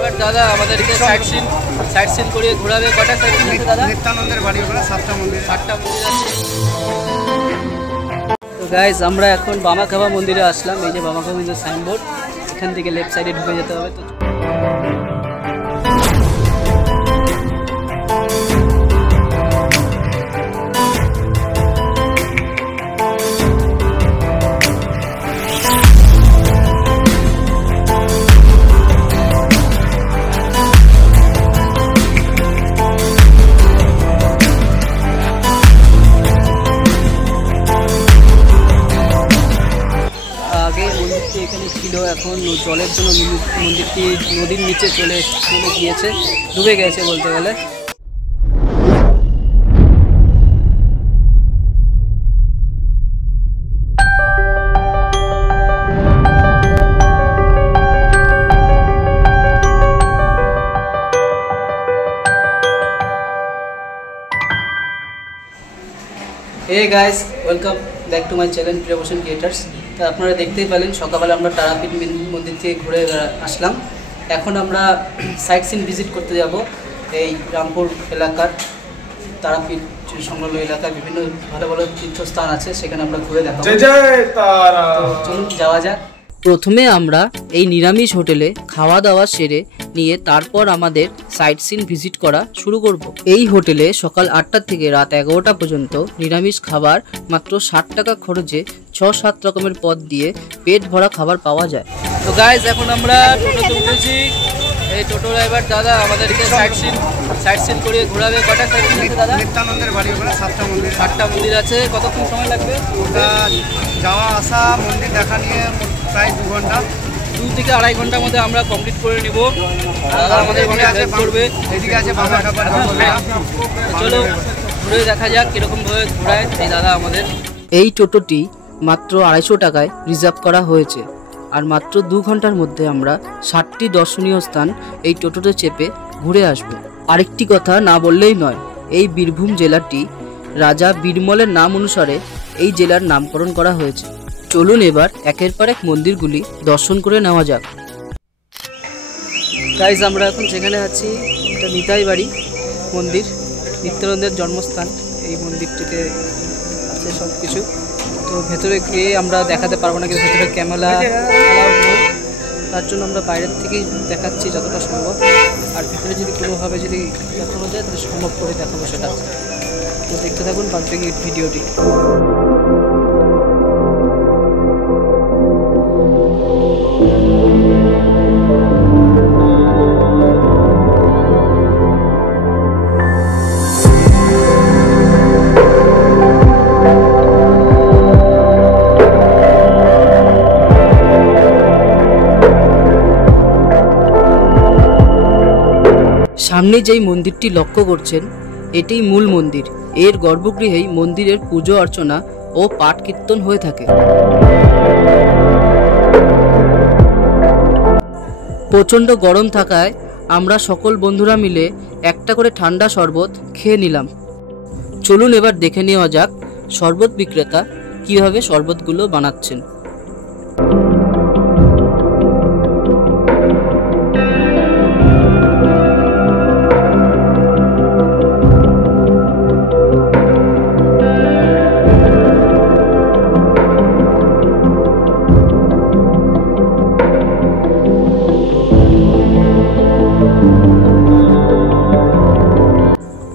এবার দাদা আমাদেরকে সাইট সিন করিয়ে ঘোরাবে। কটা সাইট সিন আছে দাদা? নিত্যানন্দের বাড়ি ওখানে 7টা মন্দির আছে। তো গাইস আমরা এখন বামাখাবা মন্দিরে আসলাম। এই যে বামাখাবা মন্দির সাইনবোর্ড, এখান থেকে লেফট সাইডে ঢুকে যেতে হবে। তো এখানে ছিল, এখন জলের জন্য মন্দিরটি নদীর নিচে চলে গিয়েছে, ডুবে গেছে বলতে গেলে। Hey guys, welcome back to my channel Prevotion Creators। তো আপনারা দেখতেই পেলেন সকালবেলা আমরা তারাপীঠ মন্দির থেকে ঘুরে আসলাম। এখন আমরা সাইট সিন ভিজিট করতে যাব এই রামপুর এলাকার তারাপীঠ সংলগ্ন এলাকায় বিভিন্ন ভালো ভালো তীর্থস্থান আছে, সেখানে আমরা ঘুরে দেখাবো। চলুন যাওয়া যাক। প্রথমে আমরা এই নিরামিষ হোটেলে খাওয়া দাওয়া সেরে নিয়ে তারপর আমাদের সাইট সিন ভিজিট করা শুরু করব। এই হোটেলে সকাল 8টা থেকে রাত 11টা পর্যন্ত নিরামিষ খাবার মাত্র 60 টাকা খরচে 6-7 রকমের পদ দিয়ে পেট ভরা খাবার পাওয়া যায়। তো গাইজ এখন আমরা টোটোতে উঠেছি। এই টোটো ড্রাইভার দাদা আমাদেরকে সাইট সিন করিয়ে ঘোরাবে। কটা সাইট সিন আছে দাদা? নিত্যানন্দের বাড়ি ওখানে 7টা মন্দির আছে। কতক্ষণ সময় লাগবে? ওটা যাওয়া আসা মন্দির দেখা নিয়ে প্রায় 2 ঘন্টা, 2 থেকে 2.5 ঘন্টার মধ্যে আমরা কমপ্লিট করে নিব। দাদা আমাদের অনেক হেল্প করবে। এদিকে আছে বামাখাবা। চলো ঘুরে দেখা যাক কীরকমভাবে ঘোরায় এই দাদা আমাদের। এই টোটোটি মাত্র 250 টাকায় রিজার্ভ করা হয়েছে, আর মাত্র 2 ঘন্টার মধ্যে আমরা 60টি দর্শনীয় স্থান এই টোটোতে চেপে ঘুরে আসব। আরেকটি কথা না বললেই নয়, এই বীরভূম জেলাটি রাজা বীরমলের নাম অনুসারে এই জেলার নামকরণ করা হয়েছে। চলুন এবার একের পর এক মন্দিরগুলি দর্শন করে নেওয়া যাক। গাইজ আমরা এখন যেখানে আছি এটা নিতাই বাড়ি মন্দির, নিত্যানন্দের জন্মস্থান। এই মন্দিরটিতে আছে সব কিছু। তো ভেতরে গিয়ে আমরা দেখাতে পারবো না, কিন্তু ভেতরে ক্যামেরা অ্যালাউড নেই, তার জন্য আমরা বাইরের থেকেই দেখাচ্ছি যতটা সম্ভব। আর ভেতরে যদি কোনোভাবে যদি দেখানো যায় তাহলে সম্ভব করে দেখাবো সেটা। তো দেখতে থাকুন বাকি ভিডিওটি। সামনে যেই মন্দিরটি লক্ষ্য করছেন এটিই মূল মন্দির। এর গর্ভগৃহেই মন্দিরের পুজো অর্চনা ও পাঠ কীর্তন হয়ে থাকে। প্রচণ্ড গরম থাকায় আমরা সকল বন্ধুরা মিলে একটা করে ঠান্ডা শরবত খেয়ে নিলাম। চলুন এবার দেখে নেওয়া যাক শরবত বিক্রেতা কিভাবে শরবতগুলো বানাচ্ছেন।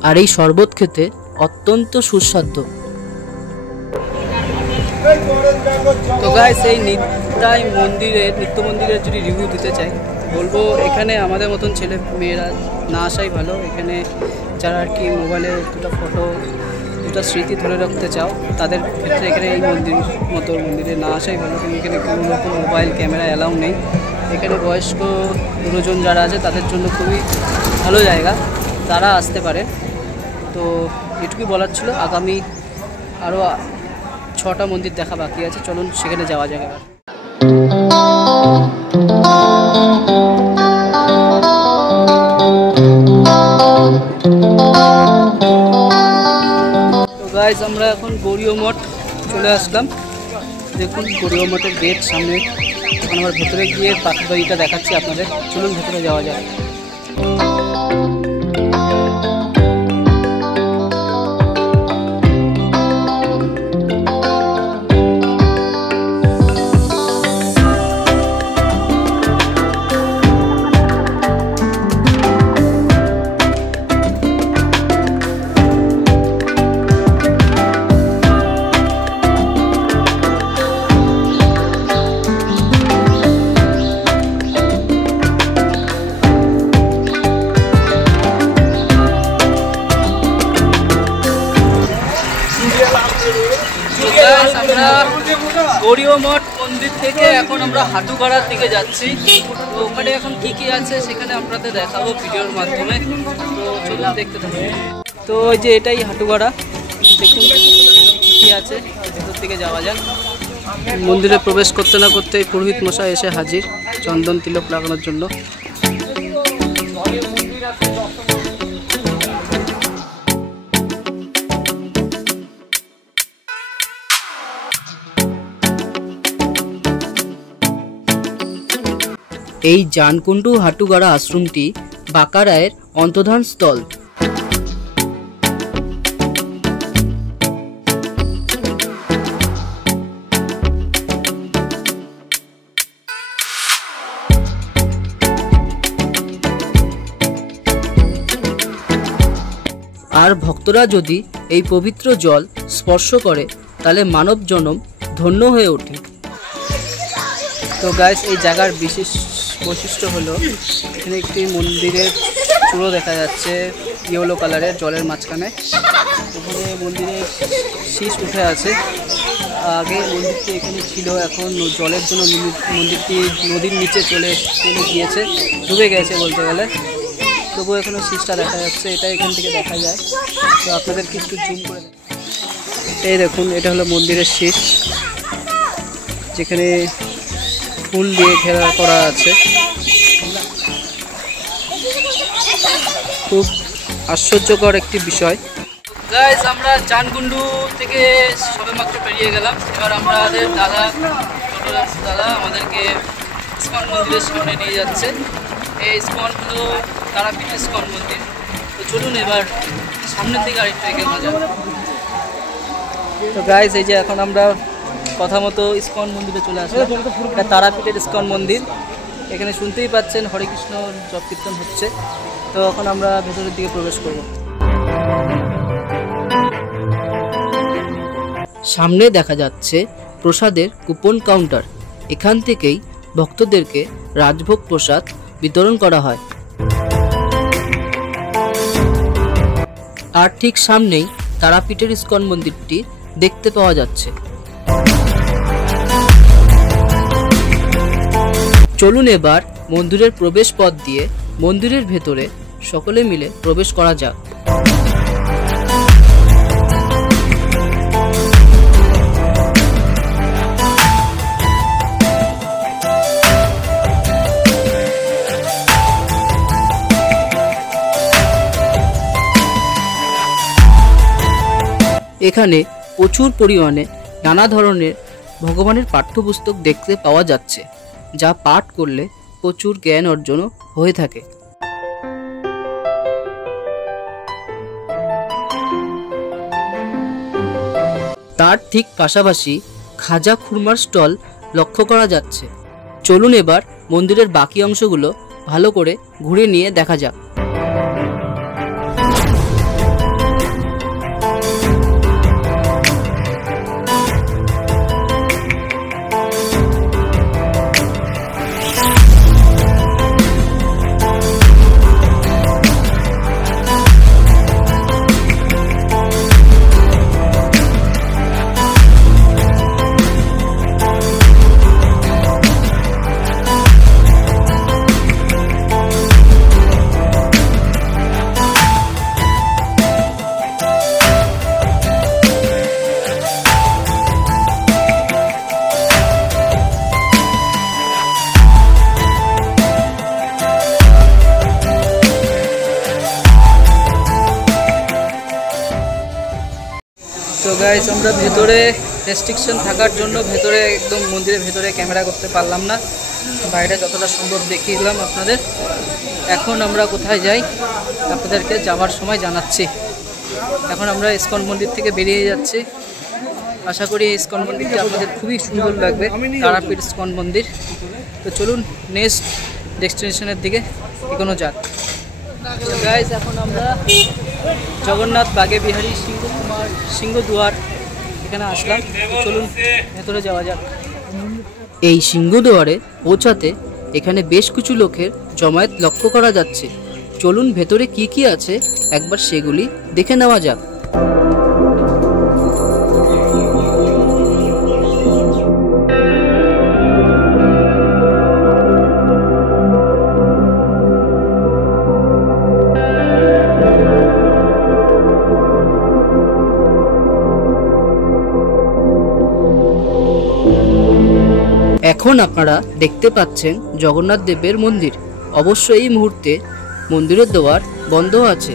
আর এই শরবত খেতে অত্যন্ত সুস্বাদু। তো গাইস এই নিত্য মন্দিরের যদি রিভিউ দিতে চাই বলবো এখানে আমাদের মতন ছেলে মেয়েরা না আসাই ভালো। এখানে যারা আর কি মোবাইলে দুটো ফটো দুটো স্মৃতি ধরে রাখতে চাও তাদের ক্ষেত্রে এখানে এই মন্দিরে না আসাই ভালো, কিন্তু এখানে কোনো রকম মোবাইল ক্যামেরা অ্যালাউ নেই। এখানে বয়স্ক গুরুজন যারা আছে তাদের জন্য খুবই ভালো জায়গা, তারা আসতে পারে। তো এটুকুই বলার ছিল। আগামী আরও 6টা মন্দির দেখা বাকি আছে, চলুন সেখানে যাওয়া যাক এবার। তো গাইজ আমরা এখন গৌরীয় মঠ চলে আসলাম। দেখুন গৌরীয় মঠের গেট সামনে এখন আমরা ভেতরে গিয়ে পাখির বাড়িটা দেখাচ্ছি আপনাদের। চলুন ভেতরে যাওয়া যায়। আমরা গৌরীয় মঠ মন্দির থেকে এখন আমরা হাটুগাড়ার দিকে যাচ্ছি। তো ওখানে এখন কি কি আছে সেখানে আপনাদের দেখাবো ভিডিওর মাধ্যমে। তো চলুন দেখতে থাকুন। তো ওই যে এটাই হাটুগাড়া, দেখুন কি আছে, ভেতর দিকে যাওয়া যাক। মন্দিরে প্রবেশ করতে না করতেই পুরোহিত মশাই এসে হাজির চন্দন তিলক লাগানোর জন্য। এই জানকুণ্ডু হাটুগাড়া আশ্রমটি বাঁকারায়ের অন্তর্ধান স্থল। আর ভক্তরা যদি এই পবিত্র জল স্পর্শ করে তাহলে মানব জনম ধন্য হয়ে ওঠে। তো গাইস, এই জায়গার বিশেষ বৈশিষ্ট্য হলো এখানে একটি মন্দিরের চূড়ো দেখা যাচ্ছে ইয়েলো কালারের জলের মাঝখানে। ওখানে মন্দিরের শীষ উঠে আছে। আগে মন্দিরটি এখানে ছিল, এখন জলের জন্য মন্দিরটি নদীর নিচে চলে গিয়েছে, ডুবে গেছে বলতে গেলে। তবুও এখনও শীষটা দেখা যাচ্ছে, এটা এখান থেকে দেখা যায়। তো আপনাদেরকে একটু জুম করে এই দেখুন, এটা হলো মন্দিরের শীষ, যেখানে ফুল দিয়ে ঘেরা করা আছে। খুব আশ্চর্যকর একটি বিষয়। গাইস, আমরা জানকুণ্ডু থেকে সবেমাত্র পেরিয়ে গেলাম। এবার আমাদের দাদা আমাদেরকে ইসকন মন্দিরের সামনে নিয়ে যাচ্ছে। এই ইসকন হলো তারাপীঠ ইসকন মন্দির। তো চলুন এবার সামনের দিকে আরেকটু এগিয়ে যাওয়া যাক। তো গাইস, এই যে এখন আমরা কথা মতো ইসকন মন্দিরে চলে আসলাম। এটা তারাপীঠের ইসকন মন্দির। এখানে শুনতেই পাচ্ছেন হরে কৃষ্ণ জপ কীর্তন হচ্ছে। তো এখন আমরা ভেতরের দিকে প্রবেশ করব। সামনে দেখা যাচ্ছে প্রসাদের কুপন কাউন্টার। এখান থেকেই ভক্তদেরকে রাজভোগ প্রসাদ বিতরণ করা হয়। আর ঠিক সামনেই তারাপীঠের ইসকন মন্দিরটি দেখতে পাওয়া যাচ্ছে। চলুন এবার মন্দিরের প্রবেশ পথ দিয়ে মন্দিরের ভেতরে সকলে মিলে প্রবেশ করা যাক। এখানে প্রচুর পরিমাণে নানা ধরনের ভগবানের পাঠ্যপুস্তক দেখতে পাওয়া যাচ্ছে, যা পাঠ করলে প্রচুর জ্ঞান অর্জনও হয়ে থাকে। তার ঠিক পাশাপাশি খাজা খুরমার স্টল লক্ষ্য করা যাচ্ছে। চলুন এবার মন্দিরের বাকি অংশগুলো ভালো করে ঘুরে নিয়ে দেখা যাক। তো গাইস, আমরা ভেতরে রেস্ট্রিকশন থাকার জন্য ভেতরে একদম মন্দিরের ভেতরে ক্যামেরা করতে পারলাম না, বাইরে যতটা সম্ভব দেখিয়ে দিলাম আপনাদের। এখন আমরা কোথায় যাই আপনাদেরকে যাওয়ার সময় জানাচ্ছি। এখন আমরা ইসকন মন্দির থেকে বেরিয়ে যাচ্ছি। আশা করি এই ইসকন মন্দিরটি আপনাদের খুবই সুন্দর লাগবে, তারাপীঠ ইসকন মন্দির। তো চলুন নেক্সট ডেস্টিনেশনের দিকে এগোনো যাক। গাইজ এখন আমরা জগন্নাথ বাগে বিহারী সিংহদুয়ার এখানে আসলাম। তো চলুন ভেতরে যাওয়া যাক। এই সিংহদুয়ারে পৌঁছাতে এখানে বেশ কিছু লোকের জমায়েত লক্ষ্য করা যাচ্ছে। চলুন ভেতরে কি কি আছে একবার সেগুলি দেখে নেওয়া যাক। এখন আপনারা দেখতে পাচ্ছেন জগন্নাথ দেবের মন্দির। অবশ্য এই মুহূর্তে মন্দিরের দ্বার বন্ধ আছে।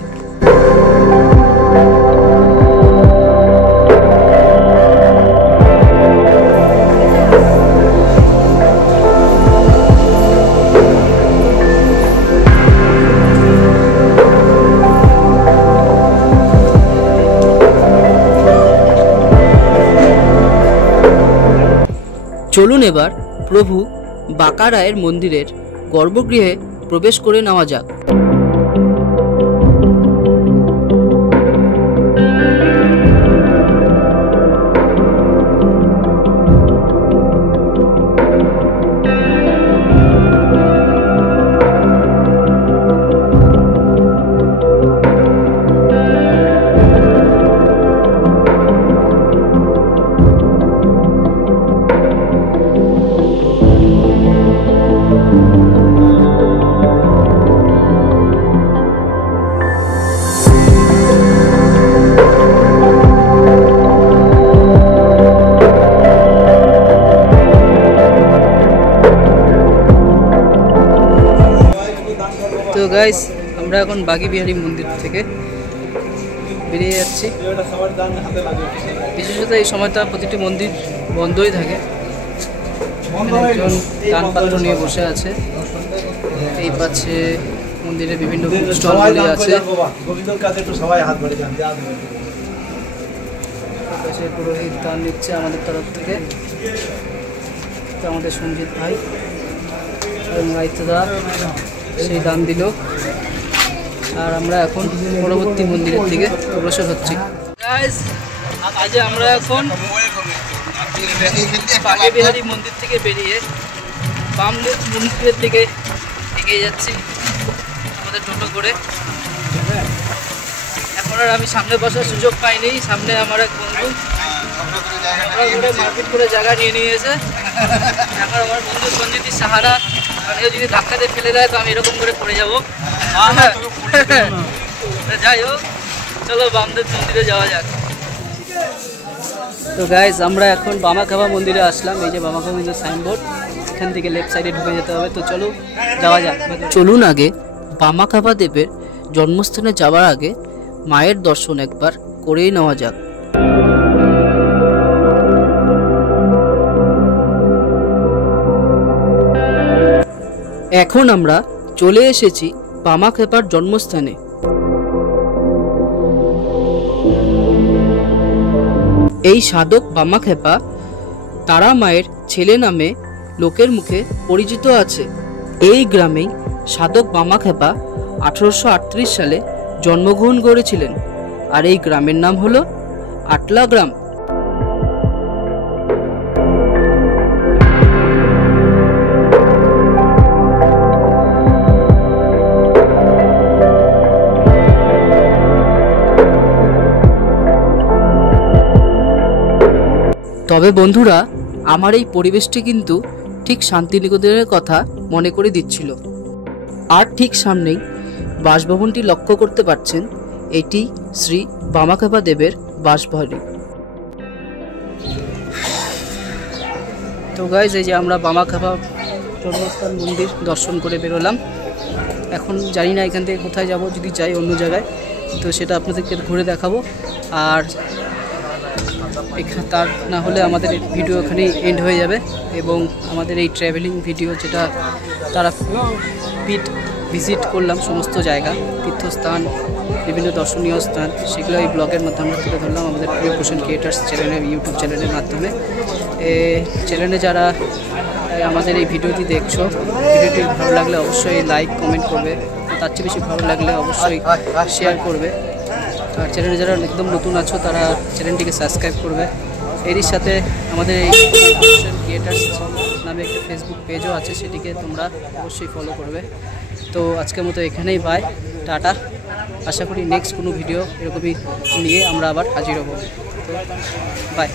চলুন এবার প্রভু বাঁকারায়ের মন্দিরের গর্ভগৃহে প্রবেশ করে নেওয়া যাক। তো গাইস আমরা এখন বাগী বিহারী মন্দির থেকে বেরিয়ে যাচ্ছি। বিশেষত এই সময়টা প্রতিটি মন্দির বন্ধই থাকে। একজন দানপাত্র নিয়ে বসে আছে। এই পাশে মন্দিরে বিভিন্ন স্টলগুলি আছে। পুরোহিত দান নিচ্ছে আমাদের তরফ থেকে। আমাদের সঞ্জিত ভাই এবং রাইতদা সেই দান দিল। আর আমরা এখন পরবর্তী মন্দিরের দিকে অগ্রসর হচ্ছি। আজ আমরা এখন বাগে বিহারী মন্দির থেকে বেরিয়ে বাম মন্দিরের দিকে এগিয়ে যাচ্ছি আমাদের টোটো করে। এখন আর আমি সামনে বসার সুযোগ পাইনি। সামনে আমার এক বন্ধু মারপিট করে জায়গা নিয়ে নিয়েছে। এখন আমার বন্ধু সঞ্জিতের সাহারা, যদি ধাক্কা দিয়ে ফেলে দেয় তো আমি এরকম করে পড়ে যাবো। যাই হোক, চলো বামদেব মন্দিরে যাওয়া যাক। তো গাইজ আমরা এখন বামাখাভা মন্দিরে আসলাম। এই যে বামাখাভা মন্দিরের সাইনবোর্ড, এখান থেকে লেফট সাইডে ঢুকে যেতে হবে। তো চলো যাওয়া যাক। চলুন আগে বামাখাভা দেবের জন্মস্থানে যাওয়ার আগে মায়ের দর্শন একবার করেই নেওয়া যাক। এখন আমরা চলে এসেছি বামাখেপার জন্মস্থানে। এই সাধক বামাখেপা তারা মায়ের ছেলে নামে লোকের মুখে পরিচিত আছে। এই গ্রামেই সাধক বামাখেপা 1838 সালে জন্মগ্রহণ করেছিলেন। আর এই গ্রামের নাম হলো আটলা গ্রাম। তবে বন্ধুরা, আমার এই পরিবেশটি কিন্তু ঠিক শান্তিনিকেতনের কথা মনে করে দিচ্ছিল। আর ঠিক সামনেই বাসভবনটি লক্ষ্য করতে পারছেন, এটি শ্রী বামাখেপা দেবের বাসভবন। তো গাইজ, এই যে আমরা বামাখেপা জন্মস্থান মন্দির দর্শন করে বেরোলাম। এখন জানি না এখান থেকে কোথায় যাব, যদি যাই অন্য জায়গায় তো সেটা আপনাদেরকে ঘুরে দেখাবো। আর তার না হলে আমাদের ভিডিও এখানেই এন্ড হয়ে যাবে এবং আমাদের এই ট্র্যাভেলিং ভিডিও যেটা তারাপীঠ ভিজিট করলাম সমস্ত জায়গা তীর্থস্থান বিভিন্ন দর্শনীয় স্থান সেগুলো এই ব্লগের মাধ্যমে আমরা তুলে ধরলাম আমাদের প্রিয়পোষণ ক্রিয়েটার্স চ্যানেলের ইউটিউব চ্যানেলের মাধ্যমে। চ্যানেলে যারা আমাদের এই ভিডিওটি দেখছো, ভিডিওটি ভালো লাগলে অবশ্যই লাইক কমেন্ট করবে, তার চেয়ে বেশি ভালো লাগলে অবশ্যই শেয়ার করবে। আর চ্যানেলে যারা একদম নতুন আছো তারা চ্যানেলটিকে সাবস্ক্রাইব করবে। এরই সাথে আমাদের এই প্রিয়পোষণ ক্রিয়েটার্স নামে একটা ফেসবুক পেজও আছে, সেটিকে তোমরা অবশ্যই ফলো করবে। তো আজকের মতো এখানেই বাই, টাটা। আশা করি নেক্সট কোনো ভিডিও এরকমই নিয়ে আমরা আবার হাজির হব। তো বাই।